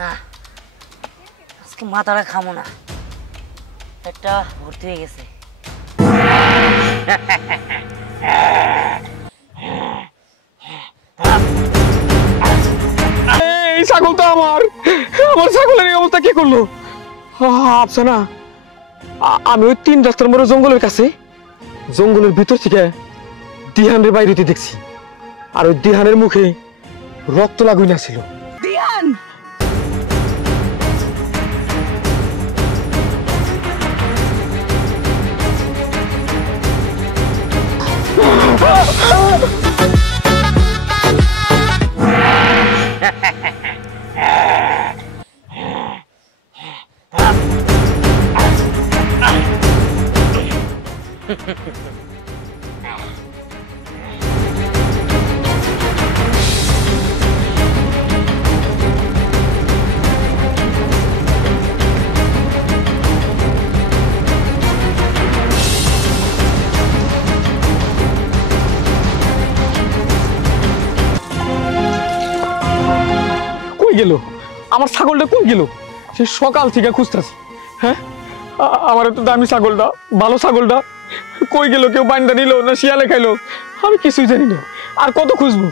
না আজকে মাথাটা খামো না, পেটটা ভর্তি হয়ে গেছে। এই ছাগল তো আমার ছাগলের এই অবস্থা কে করলো? আফসানা, আমি ওই 3 রাস্তার মোড়ে জঙ্গলের কাছে, জঙ্গলের ভিতর থেকে দিহানের বাইরেতে দেখছি, আর ওই দিহানের মুখে রক্ত লাগুই না ছিল। দিহান গেল আমার ছাগলটা? কোন গেল? সে সকাল থেকে খুঁজতেছি। হ্যাঁ, আমার তো দামি ছাগলটা, ভালো ছাগলটা কই গেল? কেউ বান্ডা নিল না শিয়ালে খাইলো? আমি কিছুই জানি না। আর কত খুঁজবো?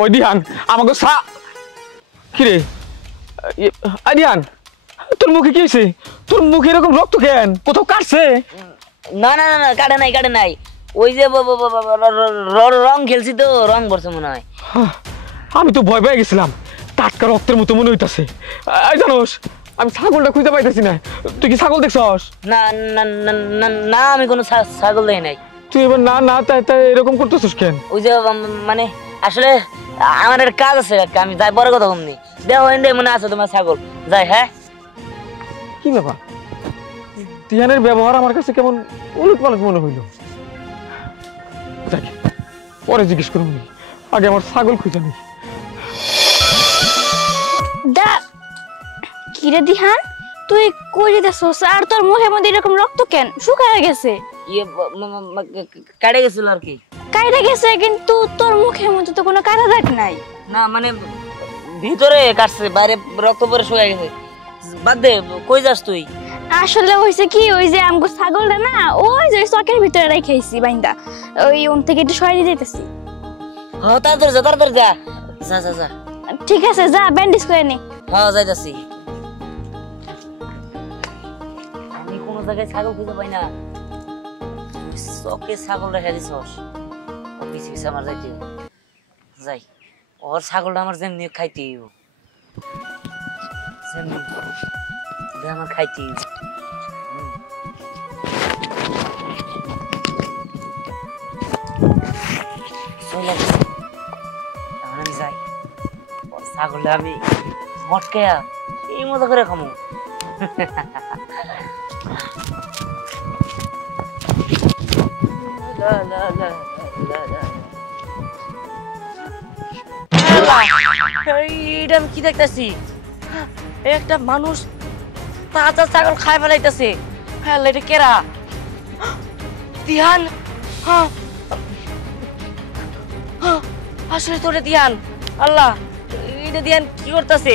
ওই দিহান আমাকে কিরে দিহান, তোর মুখে কি হয়েছে? তোর মুখে এরকম রক্ত কেন? কোথাও কাটছে? না না না, কাটে নাই কাটে নাই, ওই যে রং খেলছি তো, রং ভরছে মনে হয়। আমি তো ভয় পেয়ে গেছিলাম, টাটকা রক্তের মতো মনে হইতাছে। জানোস আমি ছাগলটা খুঁজে পাইতেছি না। তুই কি ছাগল দেখছস? না না না না, আমি কোনো ছাগল দেখি নাই। তুই এবার না না তাই তাই এরকম করতেছিস কেন? ওই যে মানে আসলে আমার একটা কাজ আছে, আমি যাই, বড় কথা কমনি দেখো মনে আছে তোমার ছাগল, যাই। হ্যাঁ, কি ব্যাপার? দিহানের ব্যবহার আমার কাছে কেমন উলট পালট মনে হইল। পরে জিজ্ঞেস করুন, আগে আমার ছাগল খুঁজে নেই। কিরে দিহান, তুই কই যেতেছস? আর তোর মুখের মধ্যে এরকম রক্ত কেন? শুকায় গেছে? কাটে গেছিল আর কি। কাইটা গেছে, কিন্তু তোর মুখের মধ্যে তো কোনো কাটা দাগ নাই। না মানে ভিতরে কাটছে, বাইরে রক্ত পরে শুকায় গেছে। বাদ দে, কই যাস তুই? আসলে হইছে কি, ওই যে আমগো ছাগলটা না, ওই যে চকের ভিতরে রাখাইছি বাইন্দা, ওই ওন থেকে একটু সরাই দিতেছি। হ্যাঁ, তাড়াতাড়ি যা, তাড়াতাড়ি যা, যা যা যা। ঠিক আছে, যা ব্যান্ডেজ করে নে। হ্যাঁ, যাইতাছি। আমি কোনো জায়গায় ছাগল খুঁজে পাই না, চকে ছাগল রেখে দিছস। পিছিয়ে পিছিয়ে আমার যাইতে যাই, ওর ছাগলটা আমার যেমনি খাইতে আমার খাইতে। আমি যাই, ছাগলটা আমি মটকায়া এই মতো করে খামো। এটা আমি কি দেখতেছি? একটা মানুষ তাজা ছাগল খাই ফেলাইতেছে। হ্যাঁ, এটা কেরা? দিহান, আসলে তো এটা দিহান। আল্লাহ, এটা দিহান কি করতেছে?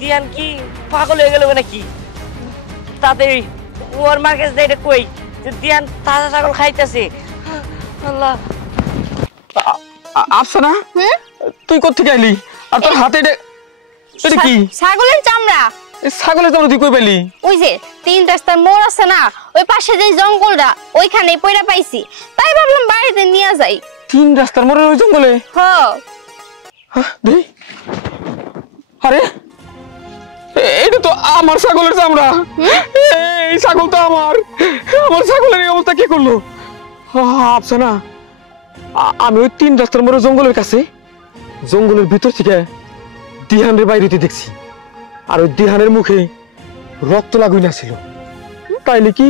দিহান কি পাগল হয়ে গেল নাকি? তাতে ওর মার কাছে এটা কই যে দিহান তাজা ছাগল খাইতেছে। আল্লাহ, আফসানা, তুই কোত্থেকে আইলি? আর তোর হাতে এটা কি? ছাগলের চামড়া। ছাগলের চামড়া তুই কই পেলি? ওই যে 3 রাস্তার মোড় আছে না, ওই পাশে যে জঙ্গলটা, ওইখানেই পয়রা পাইছি, তাই ভাবলাম বাড়িতে নিয়ে যাই। 3 রাস্তার মোড়ের ওই জঙ্গলে? দেই, আরে এটা তো আমার ছাগলের চামড়া। এই ছাগল তো আমার ছাগলের এই অবস্থা কে করলো? আফসানা, আমি ওই 3 রাস্তার মোড়ে জঙ্গলের কাছে, জঙ্গলের ভিতর থেকে দিহানের বাইরেতে দেখছি, আর ওই দিহানের মুখে রক্ত লাগুই না ছিল। তাইলে কি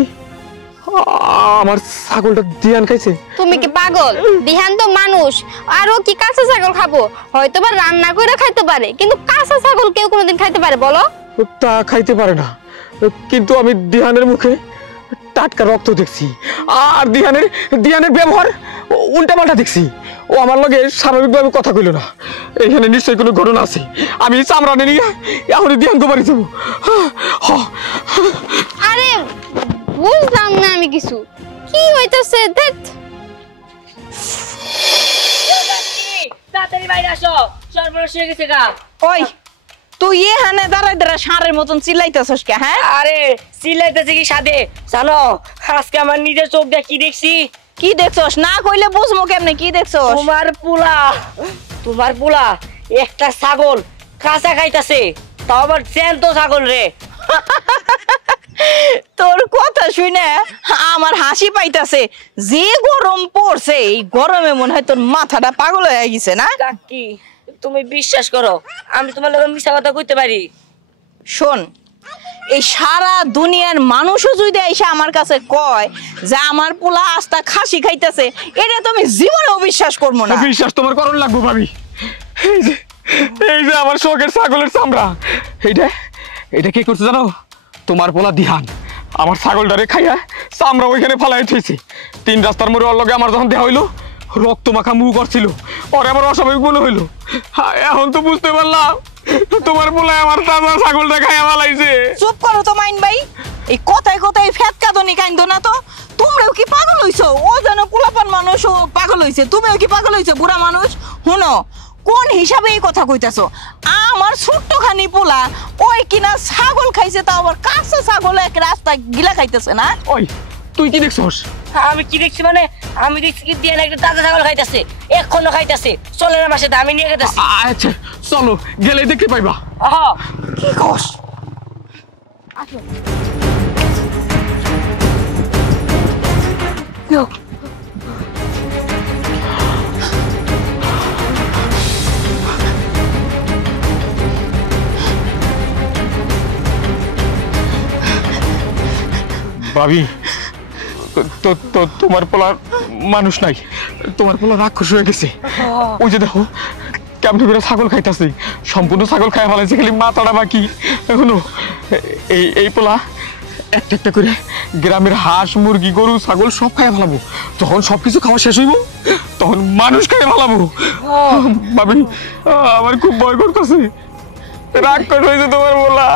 আমার ছাগলটা দিহান খাইছে? তুমি কি পাগল? দিহান তো মানুষ, আর ও কি কাঁচা ছাগল খাবো? হয়তো বা রান্না করে খাইতে পারে, কিন্তু কাঁচা ছাগল কেউ কোনোদিন খাইতে পারে বলো? তা খাইতে পারে না, কিন্তু আমি দিহানের মুখে টাটকা রক্ত দেখছি, আর দিহানের ব্যবহার উল্টা পাল্টা দেখছি। ও আমার লগে স্বাভাবিকভাবে কথা কইল না। এখানে নিশ্চয়ই কোনো ঘটনা আছে। আমি চামড়া নিয়ে এখনই দিয়ানকে বাড়ি যাবো। আরে বুঝলাম না আমি কিছু, কি হইতাছে? তাড়াতাড়ি বাইরে আসো, সর্বনাশ হয়ে গেছে গা। ওই তুই এখানে দাঁড়াই দাঁড়া ষাঁড়ের মতন চিল্লাইতেছস কে? হ্যাঁ আরে চিল্লাইতেছে কি সাথে জানো? আজকে আমার নিজের চোখ দিয়ে কি দেখছি। কি দেখছস? না কইলে বুঝবো কেমনে কি দেখছস? তোমার পোলা একটা ছাগল কাঁচা খাইতাছে, তাও আবার জ্যান্ত ছাগল রে। তোর কথা শুনে আমার হাসি পাইতাছে। যে গরম পড়ছে, এই গরমে মনে হয় তোর মাথাটা পাগল হয়ে গেছে না? কাকি তুমি বিশ্বাস করো, আমি তোমার লগে মিছা কথা কইতে পারি? শোন, এই সারা দুনিয়ার মানুষও যদি এসে আমার কাছে কয় যে আমার পোলা আস্তা খাসি খাইতেছে, এটা তো আমি জীবনেও বিশ্বাস করবো না। বিশ্বাস তোমার করণ লাগবো ভাবি। এই যে আমার শখের ছাগলের চামড়া, এইটা কে করছে জানো? তোমার পোলা দিহান আমার ছাগলটারে খাইয়া চামড়া ওইখানে ফালাই থইছে। 3 রাস্তার মোড়ে ওর লগে আমার যখন দেয়া হইলো, রক্ত মাখা মুখ করছিল, পরে আমার অস্বাভাবিক মনে হইলো। এখন তো বুঝতে পারলাম তোমার পোলা আমার তাজা ছাগলটা খাইয়া ফালাইছে। চুপ করো তো মাইন ভাই, এই কথায় কথায় ফেতকাদনি কাইন্দো না তো। তোমরাও কি পাগল হইছো? ও যেন পোলাপান মানুষ, ও পাগল হইছে। তুমিও কি পাগল হইছো বুড়া মানুষ? শুনো, কোন হিসাবে এই কথা কইতাছো? আমার ছোট্টখানি পোলা ওই কিনা ছাগল খাইছে, তাও আবার কাঁচা ছাগল এক রাস্তা গিলা খাইতেছে না? ওই তুই কি দেখছস? আমি কি দেখছি মানে, আমি দেখছি কি দিয়ে একটা তাজা ছাগল খাইতেছে, এক্ষণ খাইতেছে। চলে না মাসে আমি নিয়ে গেতেছি। আচ্ছা চলো, গেলে দেখতে পাইবা। কি কস? ভাবি, তোমার পোলার মানুষ নাই, তোমার পোলা রাক্ষস হয়ে গেছে। ওই যে দেখো কেমন করে ছাগল খাইতেছে, সম্পূর্ণ ছাগল খাই ফেলাইছে, খালি মাথাটা বাকি এখনো। এই পোলা একটা একটা করে গ্রামের হাঁস মুরগি গরু ছাগল সব খাই ফেলাবো। যখন সবকিছু খাওয়া শেষ হইব, তখন মানুষ খাই ফেলাবো। ভাবি, আমার খুব ভয় করতেছে। রাক্ষস হয়েছে তোমার পোলা।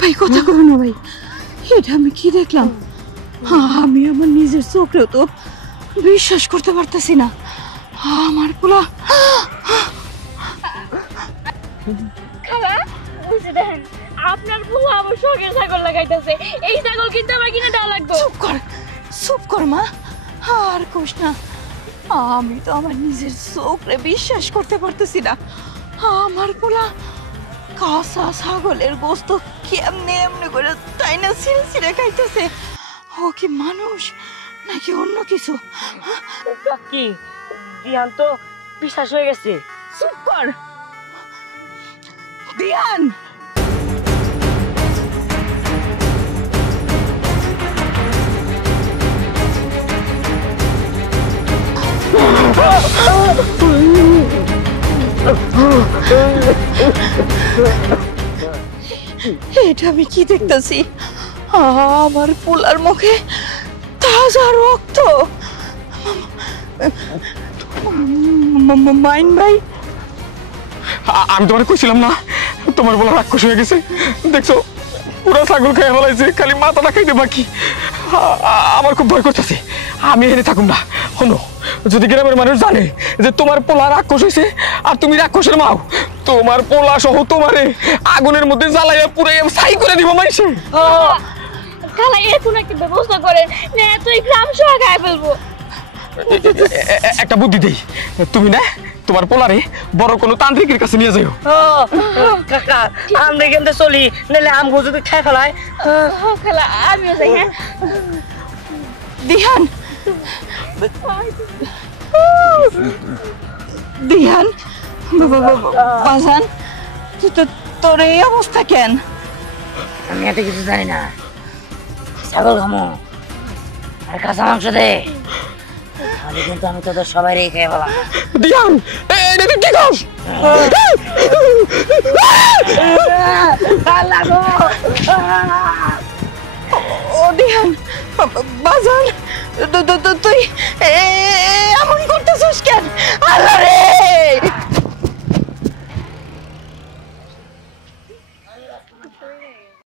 ভাই কথা কও না ভাই, এটা আমি কি দেখলাম? আমি আমার নিজের চোখেও তো বিশ্বাস করতে পারতেছি না। আমার পোলা আপনার পোলা আমার শখের ছাগল লাগাইতেছে, এই ছাগল কিন্তু আমার কিনে দেওয়া লাগবে। চুপ কর মা, আর কোস না। আমি তো আমার নিজের চোখে বিশ্বাস করতে পারতেছি না। আমার পোলা কাঁচা ছাগলের গোস্ত কেমনে এমনি করে তাই না ছিঁড়ে খাইতেছে। ও কি মানুষ নাকি অন্য কিছু? কাকি দিয়ান তো বিশ্বাস হয়ে গেছে। চুপ কর দিয়ান। এটা আমি কি দেখতেছি? আমার পোলার মুখে তাজা রক্ত। মাইন ভাই, আমি তোমার কইছিলাম না তোমার বলা রাক্ষস হয়ে গেছে? দেখছো পুরো ছাগল খেয়ে ফেলাইছে, খালি মাথাটা খাইতে বাকি। আমার খুব ভয় করতেছে, আমি এখানে থাকুম না। শোনো, যদি গ্রামের মানুষ জানে যে তোমার পোলা রাক্ষস হয়েছে আর তুমি রাক্ষসের মাও, তোমার পোলা সহ তোমারে আগুনের মধ্যে জ্বালাইয়া পুরো ছাই করে দিব মাইছে। খালা এখন একটা ব্যবস্থা করে না, তুই গ্রাম সহ খাই ফেলবো। একটা বুদ্ধি দেই, তুমি না তোমার পোলারে বড় কোনো তান্ত্রিকের কাছে নিয়ে যাও। কাকা আমরা এখান থেকে চলি, নাহলে আমগো যদি খাই ফেলায়। খালা আমিও যাই। হ্যাঁ দিহান, দিহান বাজান, তোর এই অবস্থা কেন? আমি এত কিছু জানি না। ছাগল খামো আর কাঁচা মাংস দে, তাহলে কিন্তু আমি তোদের সবাই রেখে খেয়ে ফেলাম। দিয়ান, এটা তুই কি করছ? ও দিহান বাজান, তুই এমন করতেছ